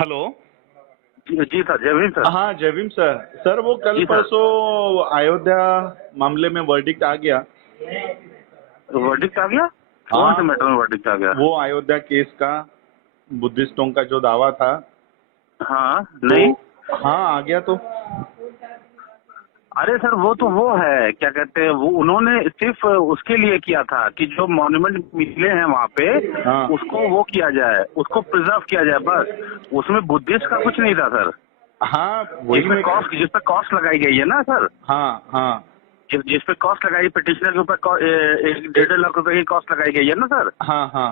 Hello. जी sir, जय Bhim sir. हाँ, जय भीम सर। सर वो कल जी सर। परसों अयोध्या मामले में वर्डिक्ट आ गया। वर्डिक्ट आ गया? कौन से हाँ, मैटर में वर्डिक्ट आ गया? वो अयोध्या केस का बुद्धिस्टों का जो दावा था। हाँ, तो नहीं। हाँ, आ गया तो। अरे सर, वो है, क्या कहते हैं, वो उन्होंने सिर्फ उसके लिए किया था कि जो मॉन्यूमेंट मिले हैं वहाँ पे, हाँ उसको वो किया जाए, उसको प्रिजर्व किया जाए, बस। उसमें बुद्धिस्ट का कुछ नहीं था सर। हाँ, वही मैं। जिस पे कॉस्ट लगाई गई है ना सर, हाँ हाँ जिस पे कॉस्ट लगाई, पिटिशनर के ऊपर 1.5 लाख रुपए की कॉस्ट लगाई गई है ना सर। हाँ हाँ,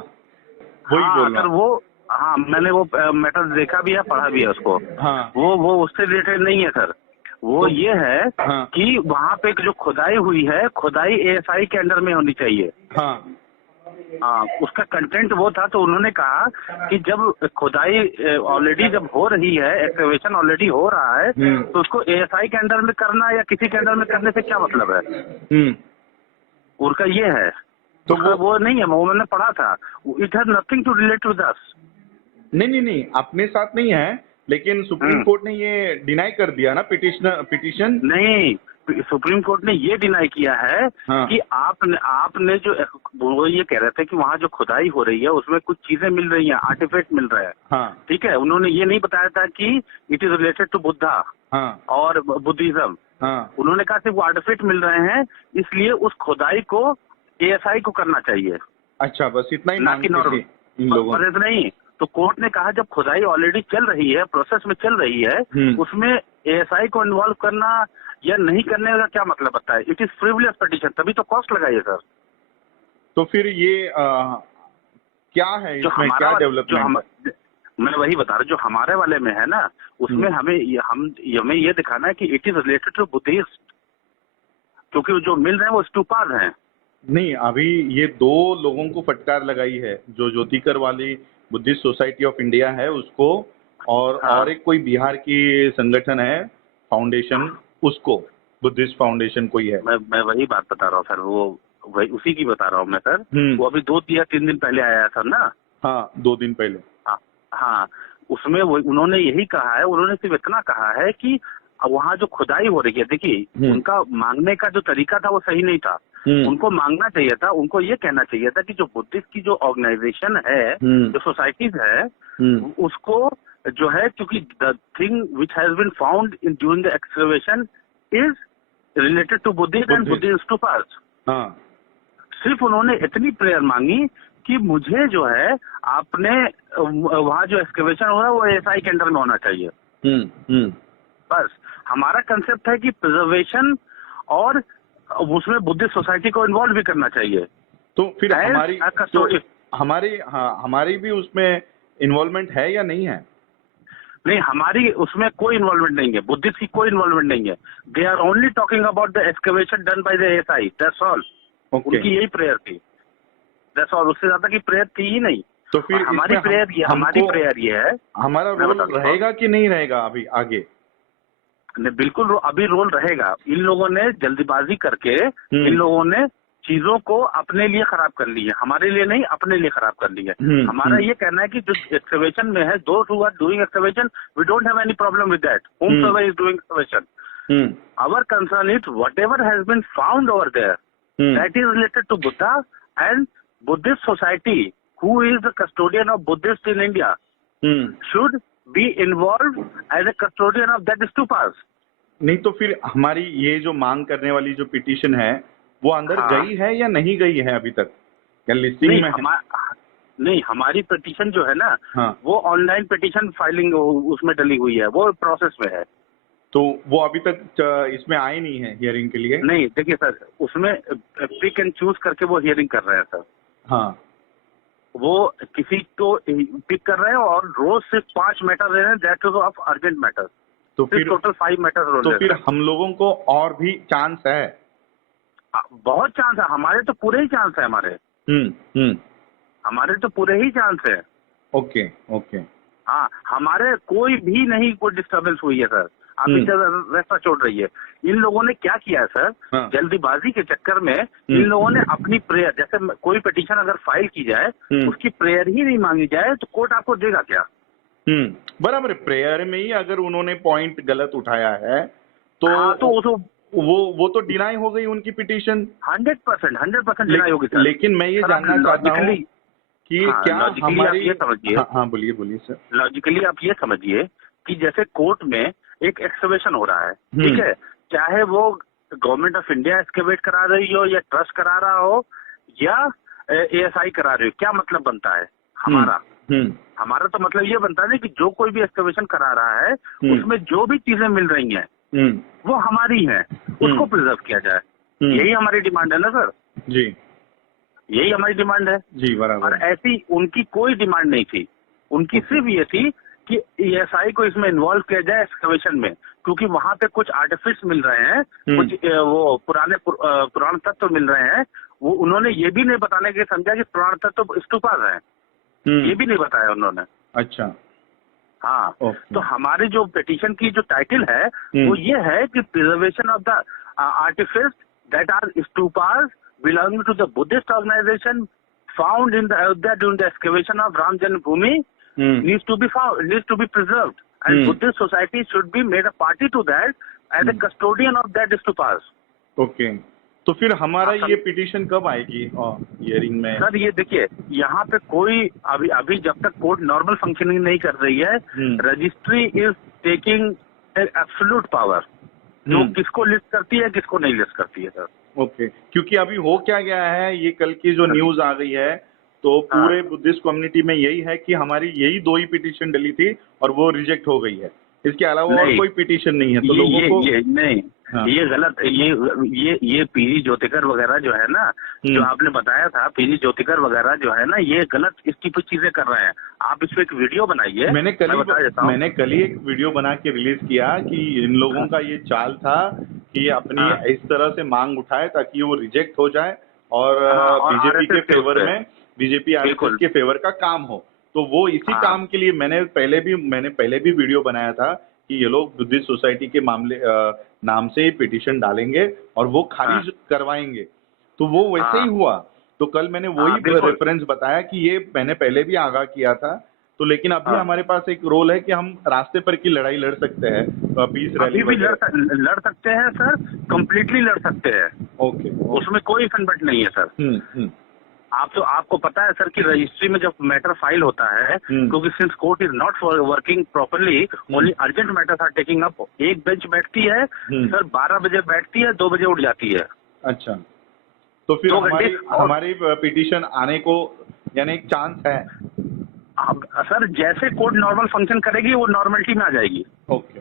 वही हाँ बोल रहा सर, हूँ। वो, हाँ मैंने वो मैटर देखा भी है, पढ़ा भी है उसको। हाँ, वो उससे रिलेटेड नहीं है सर। वो तो ये है हाँ कि वहाँ पे जो खुदाई हुई है, खुदाई एएसआई के अंडर में होनी चाहिए। हाँ हाँ, उसका कंटेंट वो था, तो उन्होंने कहा कि जब खुदाई ऑलरेडी जब हो रही है, एक्सकवेशन ऑलरेडी हो रहा है, तो उसको एएसआई के अंडर में करना या किसी के अंडर में करने से क्या मतलब है। हम्म। उनका ये है, तो उसका वो नहीं है, वो मैंने पढ़ा था। It has nothing to relate with us. नहीं नहीं नहीं, अपने साथ नहीं है, लेकिन सुप्रीम कोर्ट ने ये डिनाई कर दिया ना पिटीशन। नहीं, सुप्रीम कोर्ट ने ये डिनाई किया है हाँ कि आपने जो, वो ये कह रहे थे कि वहाँ जो खुदाई हो रही है उसमें कुछ चीजें मिल रही हैं, आर्टिफैक्ट मिल रहा है। हाँ ठीक है, उन्होंने ये नहीं बताया था कि it is related to Buddha हाँ और बुद्धिज्म। हाँ। उन्होंने कहा सिर्फ वो आर्टिफैक्ट मिल रहे हैं, इसलिए उस खुदाई को एएसआई को करना चाहिए, अच्छा, बस इतना ही ना कि मांगते थे नॉर्मल। इन लोगों ने। पर इतना नहीं, तो कोर्ट ने कहा जब खुदाई ऑलरेडी चल रही है, प्रोसेस में चल रही है, उसमें एएसआई को इन्वॉल्व करना या नहीं करने का क्या मतलब बनता है। इट इज फ्रिवलेस पिटीशन, तभी तो कॉस्ट लगाइए सर। तो फिर ये क्या है, जो इसमें हमारा क्या जो डेवलपमेंट हम है? मैं वही बता रहा हूँ, जो हमारे वाले में है ना, उसमें हमें ये दिखाना है कि it is related to Buddhist, क्योंकि जो मिल रहे हैं वो स्टूपाज हैं। नहीं, अभी ये दो लोगों को फटकार लगाई है, जो ज्योतिकर वाली बुद्धिस्ट सोसाइटी ऑफ इंडिया है उसको, और हाँ, एक कोई बिहार की संगठन है फाउंडेशन, उसको बुद्धिस्ट फाउंडेशन कोई है। मैं वही बात बता रहा हूँ सर, वो वही उसी की बता रहा हूँ मैं सर। वो अभी 2 या 3 दिन पहले आया सर ना। हाँ, 2 दिन पहले। हाँ, हाँ, उसमें वो उन्होंने यही कहा है, उन्होंने सिर्फ इतना कहा है कि वहाँ जो खुदाई हो रही है, देखिए उनका मांगने का जो तरीका था वो सही नहीं था। उनको मांगना चाहिए था, उनको ये कहना चाहिए था कि जो बुद्धिस्ट की जो ऑर्गेनाइजेशन है, जो सोसाइटीज है, उसको जो है, क्योंकि the thing which has been found in during the excavation is related to Buddhist and Buddhist stupas. हाँ सिर्फ उन्होंने इतनी प्रेयर मांगी कि मुझे जो है, आपने वहाँ जो एक्सकवेशन हो रहा है वो एएसआई के अंडर में होना चाहिए। बस, हमारा कंसेप्ट है कि प्रिजर्वेशन, और उसमें बुद्धिस्ट सोसाइटी को इन्वॉल्व भी करना चाहिए। तो फिर कस्टोडियन। हमारी भी उसमें इन्वॉल्वमेंट है या नहीं है? नहीं, हमारी उसमें कोई इन्वॉल्वमेंट नहीं है, बुद्धिस्ट की कोई इन्वॉल्वमेंट नहीं है। They are only talking about the excavation done by the ASI, that's all. उनकी यही प्रेयर थी, दैट्स ऑल। उससे ज्यादा की प्रेयर थी ही नहीं। तो फिर हमारी प्रेयर ये है, हमारा रोल रहेगा कि नहीं रहेगा अभी आगे? बिल्कुल अभी रोल रहेगा। इन लोगों ने जल्दबाजी करके इन लोगों ने चीजों को अपने लिए खराब कर ली है, हमारे लिए नहीं, अपने लिए खराब कर ली है। हमारा ये कहना है कि जो एक्सकवेशन में है, those who are doing excavation, we don't have any problem with that, whomsoever is doing excavation. Our concern is whatever has been found over there, that is related to Buddha and Buddhist society, who is the custodian of Buddhists in India, should be involved as a custodian of that stupas. नहीं तो फिर हमारी ये जो मांग करने वाली जो पिटीशन है वो अंदर गई है या नहीं गई है अभी तक, या लिस्टिंग में है? नहीं, हमारी पिटीशन जो है ना, वो ऑनलाइन पिटीशन फाइलिंग उसमें डली हुई है, वो प्रोसेस में है। तो वो अभी तक इसमें आए नहीं है हियरिंग के लिए? नहीं, देखिए सर, उसमें पिक एंड चूज करके वो हियरिंग कर रहे हैं सर। हाँ, वो किसी को पिक कर रहे हैं और रोज सिर्फ 5 मैटर ले रहे हैं, that is of urgent matter. तो फिर टोटल 5 मैटर। तो फिर हम लोगों को और भी चांस है? बहुत चांस है, हमारे तो पूरे ही चांस है, हमारे तो पूरे ही चांस है। Okay okay. हाँ, हमारे कोई भी नहीं, कोई डिस्टर्बेंस हुई है सर, आप इसे रास्ता छोड़ रही है। इन लोगों ने क्या किया है सर, जल्दीबाजी के चक्कर में इन लोगों ने अपनी प्रेयर, जैसे कोई पिटीशन अगर फाइल की जाए, उसकी प्रेयर ही नहीं मांगी जाए, तो कोर्ट आपको देगा क्या? बराबर है। प्रेयर में ही अगर उन्होंने पॉइंट गलत उठाया है तो हाँ, तो वो तो डिनाई हो गई उनकी पिटीशन 100% डिनाई होगी सर। लेकिन मैं ये सर, आप जानना चाहता हूँ लॉजिकली, कि हाँ, क्या लॉजिकली आप हमारी ये समझिए, हाँ बोलिए बोलिए सर। लॉजिकली आप ये समझिए कि जैसे कोर्ट में एक एक्सकवेशन हो रहा है, ठीक है, चाहे वो गवर्नमेंट ऑफ इंडिया एक्सकवेट करा रही हो या ट्रस्ट करा रहा हो या एएसआई करा रही हो, क्या मतलब बनता है हमारा? हमारा तो मतलब ये बनता है ना कि जो कोई भी एक्सकवेशन करा रहा है उसमें जो भी चीजें मिल रही हैं वो हमारी हैं, उसको प्रिजर्व किया जाए। यही हमारी डिमांड है ना सर जी, यही हमारी डिमांड है जी बराबर। और ऐसी उनकी कोई डिमांड नहीं थी, उनकी सिर्फ ये थी कि एएसआई को इसमें इन्वॉल्व किया जाए एक्सकवेशन में, क्योंकि वहां पे कुछ आर्टिफिक्स मिल रहे हैं, कुछ वो पुराण तत्व मिल रहे हैं। वो उन्होंने ये भी नहीं बताने के समझा कि पुराण तत्व स्तूपास हैं, ये भी नहीं बताया उन्होंने। अच्छा, हाँ, तो हमारी जो पिटीशन की जो टाइटल है वो ये है कि preservation of the artifacts that are stupas belonging to the Buddhist organization found in the Ayodhya during the excavation of Ram Janmabhoomi needs to be preserved, and Buddhist society should be made a party to that as a custodian of that stupas. Okay, तो फिर हमारा ये petition कब आएगी hearing में? Sir ये देखिए, यहाँ पे कोई अभी जब तक कोर्ट नॉर्मल फंक्शनिंग नहीं कर रही है, registry is taking absolute power, जो किसको लिस्ट करती है किसको नहीं लिस्ट करती है सर। ओके, क्योंकि अभी हो क्या गया है, ये कल की जो न्यूज आ गई है तो पूरे बुद्धिस्ट कम्युनिटी में यही है कि हमारी यही 2 ही पिटीशन डली थी और वो रिजेक्ट हो गई है, इसके अलावा और कोई पिटीशन नहीं है। तो लोगों को नहीं, ये गलत, ये पीजी ज्योतिकर वगैरह जो है ना, जो आपने बताया था पीजी ज्योतिकर वगैरह जो है ना, ये गलत इसकी कुछ चीजें कर रहे हैं। आप इस पे एक वीडियो बनाइए। मैंने कल ही एक वीडियो बना के रिलीज किया कि इन लोगों का ये चाल था कि अपनी इस तरह से मांग उठाए ताकि वो रिजेक्ट हो जाए और बीजेपी के फेवर में, बीजेपी आरएसएस के फेवर का काम हो। तो वो इसी काम के लिए मैंने पहले भी वीडियो बनाया था कि ये लोग बुद्धिस्ट सोसाइटी के मामले नाम से पिटीशन डालेंगे और वो खारिज करवाएंगे। तो वो वैसे ही हुआ। तो कल मैंने वही रेफरेंस बताया कि ये मैंने पहले भी आगाह किया था। तो लेकिन अभी हमारे पास एक रोल है कि हम रास्ते पर की लड़ाई लड़ सकते हैं, पीस रैली भी लड़ सकते हैं सर, कंप्लीटली लड़ सकते हैं। ओके, उसमें कोई फंबट नहीं है सर। आपको पता है सर कि रजिस्ट्री में जब मैटर फाइल होता है, क्योंकि since court is not working properly, only urgent matters are taking up. एक बेंच बैठती है सर, 12 बजे बैठती है, 2 बजे उठ जाती है। अच्छा, तो फिर हमारी पिटीशन आने को यानी एक चांस है? सर जैसे कोर्ट नॉर्मल फंक्शन करेगी वो नॉर्मलिटी में आ जाएगी। ओके,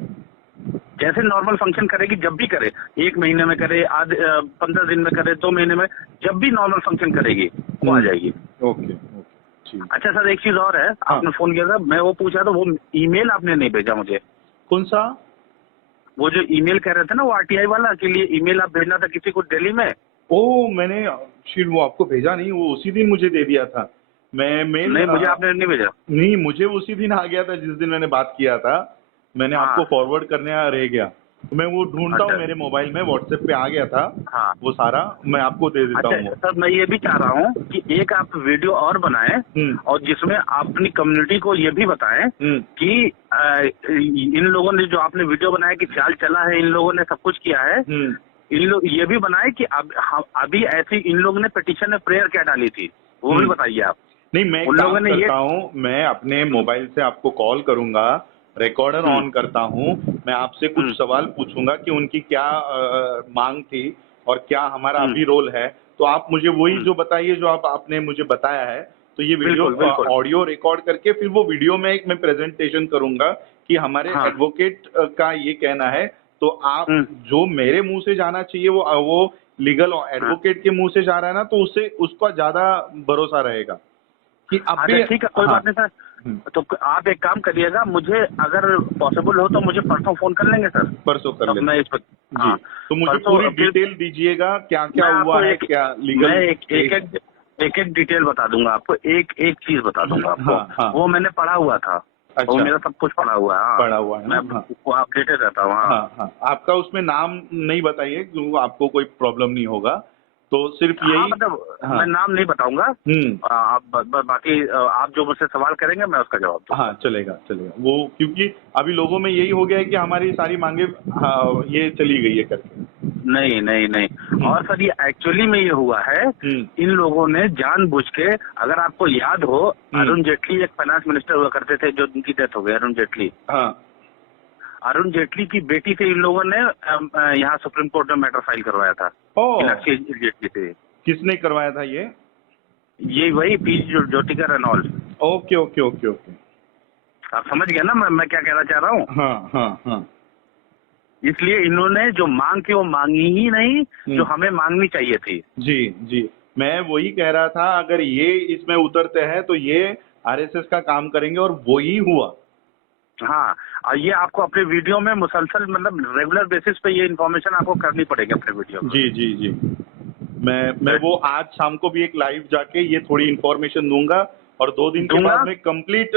जैसे नॉर्मल फंक्शन करेगी, जब भी करे, 1 महीने में करे, 15 दिन में करे, 2 महीने में, जब भी नॉर्मल फंक्शन करेगी वो आ जाएगी। ओके, अच्छा सर, एक चीज और है, आपने फोन किया था, मैं वो पूछा था, वो ईमेल आपने नहीं भेजा मुझे। कौन सा? वो जो ईमेल कह रहे थे ना, वो आरटीआई वाला के लिए ईमेल आप भेजना था किसी को दिल्ली में। मैंने शिट वो आपको भेजा नहीं, वो उसी दिन मुझे दे दिया था। मेल नहीं, मुझे आपने नहीं भेजा। नहीं, मुझे उसी दिन आ गया था जिस दिन मैंने बात किया था। मैंने आपको फॉरवर्ड करने रह गया, तो मैं वो ढूंढता हूँ मेरे मोबाइल में, व्हाट्सएप पे आ गया था। वो सारा मैं आपको दे देता हूँ। सर मैं ये भी चाह रहा हूँ कि एक आप वीडियो और बनाएं और जिसमें अपनी कम्युनिटी को ये भी बताएं कि इन लोगों ने जो आपने वीडियो बनाया कि चाल चला है, इन लोगों ने सब कुछ किया है, इन लोग ये भी बनाए कि अभी ऐसी इन लोगों ने पिटीशन में प्रेयर क्या डाली थी, वो भी बताइए आप। नहीं, मैं काम करता हूँ, मैं अपने मोबाइल से आपको कॉल करूंगा, रिकॉर्डर ऑन करता हूँ, मैं आपसे कुछ सवाल पूछूंगा कि उनकी क्या मांग थी और क्या हमारा अभी रोल है। तो आप मुझे वही जो बताइए जो आपने मुझे बताया है। तो ये वीडियो ऑडियो रिकॉर्ड करके फिर वो वीडियो में मैं प्रेजेंटेशन करूंगा कि हमारे एडवोकेट का ये कहना है। तो आप जो मेरे मुंह से जाना चाहिए वो लीगल एडवोकेट के मुंह से जा रहा है ना, तो उससे उसका ज्यादा भरोसा रहेगा कि अभी। ठीक है, कोई बात नहीं सर। तो आप एक काम करिएगा, मुझे अगर पॉसिबल हो तो मुझे परसों फोन कर लेंगे सर। परसों कर लेंगे। मैं इस पर जी, तो मुझे पूरी डिटेल दीजिएगा, क्या क्या हुआ है, क्या लीगल। मैं एक डिटेल बता दूंगा आपको, एक चीज बता दूंगा आपको। वो मैंने पढ़ा हुआ था। अच्छा, वो मेरा सब कुछ पढ़ा हुआ है। पढ़ा हुआ है, मैं अपडेटेड रहता हूँ। आपका उसमें नाम नहीं बताइए, आपको कोई प्रॉब्लम नहीं होगा। तो सिर्फ यही। हाँ, मतलब मैं नाम नहीं बताऊंगा। बाकी आप जो मुझसे सवाल करेंगे मैं उसका जवाब दूंगा। हाँ, चलेगा चलेगा वो, क्योंकि अभी लोगों में यही हो गया है कि हमारी सारी मांगे ये चली गई है करके। नहीं नहीं नहीं, और सर ये एक्चुअली में ये हुआ है, इन लोगों ने जानबूझ के, अगर आपको याद हो, अरुण जेटली एक फाइनेंस मिनिस्टर हुआ करते थे जो उनकी डेथ हो गई, अरुण जेटली। हाँ, अरुण जेटली की बेटी से इन लोगों ने यहाँ सुप्रीम कोर्ट में मैटर फाइल करवाया था। जेटली से किसने करवाया था ये वही P Jyotika and all. Okay okay okay okay, आप समझ गए ना मैं क्या कहना चाह रहा हूँ। हाँ हाँ हाँ, इसलिए इन्होंने जो मांग की वो मांगी ही नहीं जो हमें मांगनी चाहिए थी। जी जी, मैं वही कह रहा था, अगर ये इसमें उतरते हैं तो ये आरएसएस का काम करेंगे, और वो ही हुआ। हाँ, और ये आपको अपने वीडियो में मुसलसल, मतलब रेगुलर बेसिस पे ये इन्फॉर्मेशन आपको करनी पड़ेगी अपने वीडियो में। जी जी जी, मैं वो आज शाम को भी एक लाइव जाके ये थोड़ी इन्फॉर्मेशन दूंगा, और 2 दिन के बाद में कंप्लीट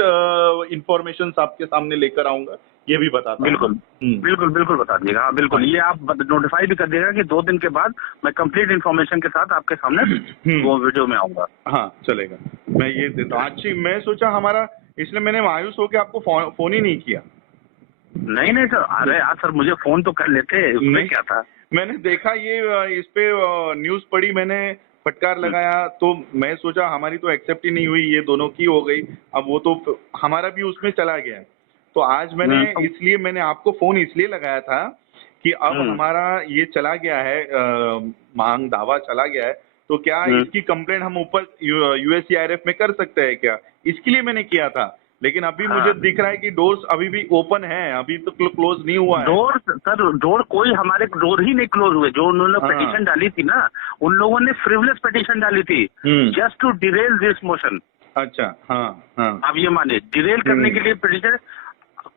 इन्फॉर्मेशन आपके सामने लेकर आऊंगा, ये भी बताता। बिल्कुल बिल्कुल बिल्कुल बता दीजिएगा। हाँ बिल्कुल, ये आप नोटिफाई भी कर दीजिएगा कि 2 दिन के बाद मैं कंप्लीट इन्फॉर्मेशन के साथ आपके सामने वो वीडियो में आऊंगा। हाँ चलेगा, मैं ये देता हूँ। अच्छी, मैं सोचा हमारा, इसलिए मैंने मायूस होकर आपको फोन ही नहीं किया। नहीं नहीं सर, अरे यार सर मुझे फोन तो कर लेते, उसमें क्या था। मैंने देखा ये इस पे न्यूज पढ़ी, मैंने फटकार लगाया, तो मैं सोचा हमारी तो एक्सेप्ट ही नहीं हुई, ये दोनों की हो गई, अब वो तो हमारा भी उसमें चला गया। तो आज मैंने आपको फोन इसलिए लगाया था कि अब हमारा ये चला गया है, मांग दावा चला गया है, तो क्या इसकी कंप्लेंट हम ऊपर यूएससीआईआरएफ में कर सकते हैं क्या, इसके लिए मैंने किया था। लेकिन अभी मुझे दिख रहा है कि डोर्स अभी भी ओपन है, अभी तो क्लोज नहीं हुआ है। डोर कोई हमारे डोर ही नहीं क्लोज हुए। जो उन्होंने पिटीशन डाली थी ना, उन लोगों ने फ्रिवलेस पिटीशन डाली थी just to derail this motion. अच्छा, हाँ हाँ, आप ये माने डिरेल करने के लिए पिटीशन,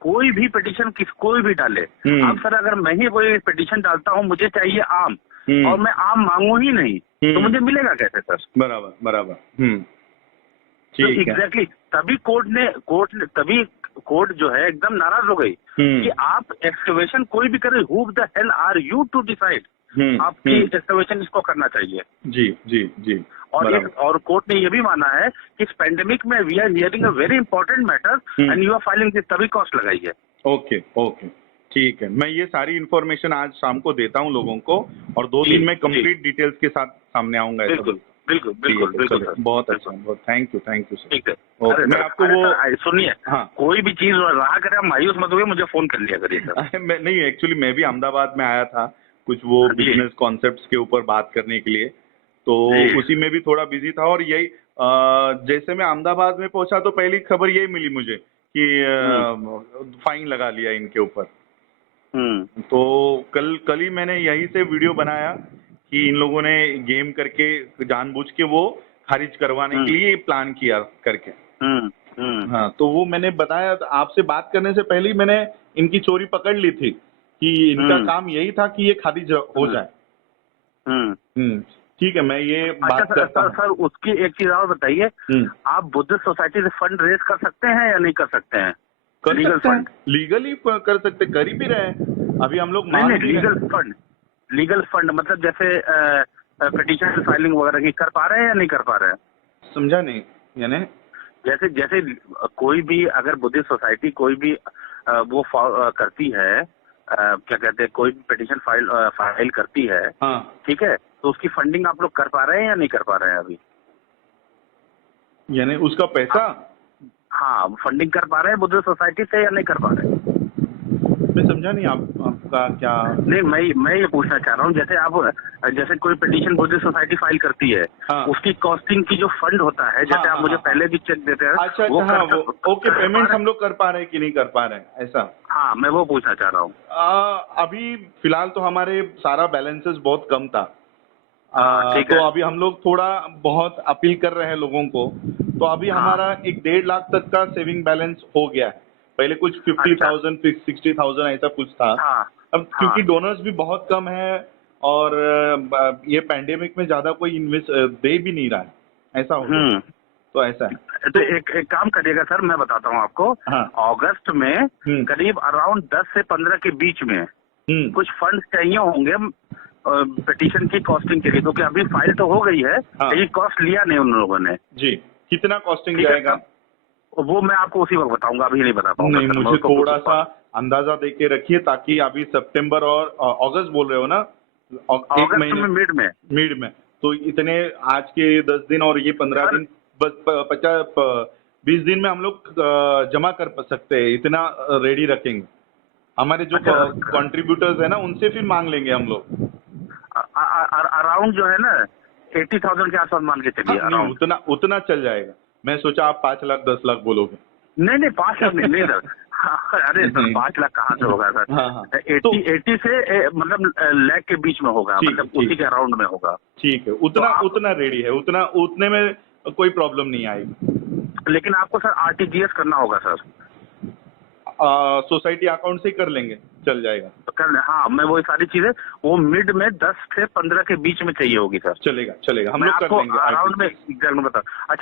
कोई भी पिटीशन कोई भी डाले। अब सर अगर मैं ही कोई पिटीशन डालता हूँ, मुझे चाहिए आम, और मैं आम मांगू ही नहीं, तो मुझे मिलेगा कैसे सर। बराबर बराबर, तो एग्जैक्टली तभी कोर्ट जो है एकदम नाराज हो गई कि आप एक्सकवेशन कोई भी करे, who the hell are you to decide आपकी एक्सकवेशन इसको करना चाहिए। जी जी जी, और कोर्ट ने ये भी माना है कि इस पेंडेमिक में we are hearing a very important matter and you are filing this, तभी कॉस्ट लगाई है। ओके ओके, ठीक है, मैं ये सारी इन्फॉर्मेशन आज शाम को देता हूँ लोगों को, और 2 दिन में कंप्लीट डिटेल्स के साथ सामने आऊंगा। बिल्कुल बिल्कुल बिल्कुल बिल्कुल, बहुत अच्छा, बहुत थैंक यू सर। ठीक है, मैं आपको वो सुनिए, हाँ, कोई भी चीज रहा करे आप मायूस मत होइए, मुझे फोन कर लिया करिए सर। नहीं, एक्चुअली मैं भी अहमदाबाद में आया था कुछ वो बिजनेस कॉन्सेप्ट्स के ऊपर बात करने के लिए, तो उसी में भी थोड़ा बिजी था, और यही जैसे मैं अहमदाबाद में पहुंचा तो पहली खबर यही मिली मुझे कि फाइन लगा लिया इनके ऊपर। तो कल ही मैंने यही से वीडियो बनाया कि इन लोगों ने गेम करके जानबूझ के वो खारिज करवाने के लिए प्लान किया करके। हाँ, तो वो मैंने बताया, आपसे बात करने से पहले ही मैंने इनकी चोरी पकड़ ली थी कि इनका काम यही था कि ये खारिज हो जाए। ठीक है, मैं ये बात करता हूँ। सर उसकी एक चीज और बताइए, आप बुद्धिस्ट सोसाइटी से फंड रेज कर सकते हैं या नहीं कर सकते हैं? लीगली कर सकते, कर ही भी रहे हैं अभी हम लोग। लीगल फंड मतलब जैसे पिटीशन फाइलिंग वगैरह की कर पा रहे हैं या नहीं कर पा रहे हैं? समझा नहीं, यानी जैसे कोई भी अगर बुद्धिस्ट सोसाइटी कोई भी वो करती है, क्या कहते हैं, कोई पिटीशन फाइल करती है, ठीक है, तो उसकी फंडिंग आप लोग कर पा रहे हैं या नहीं कर पा रहे हैं अभी? यानी उसका पैसा? हाँ, फंडिंग कर पा रहे हैं बुद्धिस्ट सोसाइटी से या नहीं कर पा रहे हैं? मैं समझा नहीं आपका क्या। नहीं, मैं ये पूछना चाह रहा हूँ, जैसे कोई पिटीशन बुद्धिस्ट सोसाइटी फाइल करती है, उसकी कॉस्टिंग की जो फंड होता है, जैसे आप मुझे पहले भी चेक देते हैं। अच्छा, ओके, पेमेंट हम लोग कर पा रहे हैं कि नहीं कर पा रहे हैं, ऐसा? हाँ, मैं वो पूछना चाह रहा हूँ। अभी फिलहाल तो हमारे सारा बैलेंसेस बहुत कम था, तो अभी हम लोग थोड़ा बहुत अपील कर रहे हैं लोगों को, तो अभी हमारा 1.5 लाख तक का सेविंग बैलेंस हो गया है। पहले कुछ 50,000 60,000 ऐसा कुछ था। अब क्योंकि डोनर्स भी बहुत कम है, और ये पैंडेमिक में ज्यादा कोई इन्वेस्ट दे भी नहीं रहा है, ऐसा हो गया। तो ऐसा है, तो एक काम करिएगा सर, मैं बताता हूँ आपको। अगस्त में करीब अराउंड 10 से 15 के बीच में कुछ फंड चाहिए होंगे, पिटीशन की कॉस्टिंग के लिए, क्योंकि अभी फाइल तो हो गई है, लेकिन कॉस्ट लिया नहीं उन लोगों ने। जी, कितना कॉस्टिंग जाएगा? वो मैं आपको उसी वक्त बताऊंगा, अभी नहीं बता पाऊंगा। नहीं, मुझे थोड़ा सा अंदाजा दे के रखिए, ताकि अभी सितंबर और अगस्त बोल रहे हो ना, एक महीने में, मिड में, तो इतने आज के 10 दिन और ये 15 दिन, 20 दिन में हम लोग जमा कर सकते हैं, इतना रेडी रखेंगे। हमारे जो कंट्रीब्यूटर्स है ना, उनसे फिर मांग लेंगे हम लोग। अराउंड जो है ना 80,000 के आसपास मान के चलिए। उतना चल जाएगा। मैं सोचा आप 5 लाख 10 लाख बोलोगे। नहीं 5 लाख नहीं सर। अरे सर 5 लाख कहाँ से होगा सर? 80 से मतलब लाख के बीच में होगा, मतलब उसी के अराउंड में होगा। ठीक है, उतना रेडी है, उतने में कोई प्रॉब्लम नहीं आएगी। लेकिन आपको सर आरटीजीएस करना होगा सर। सोसाइटी अकाउंट से कर लेंगे, चल जाएगा। हाँ, मैं वो सारी चीजें वो मिड में 10 से 15 के बीच में चाहिए होगी सर। चलेगा, हम लोग कर लेंगे अराउंड में बता।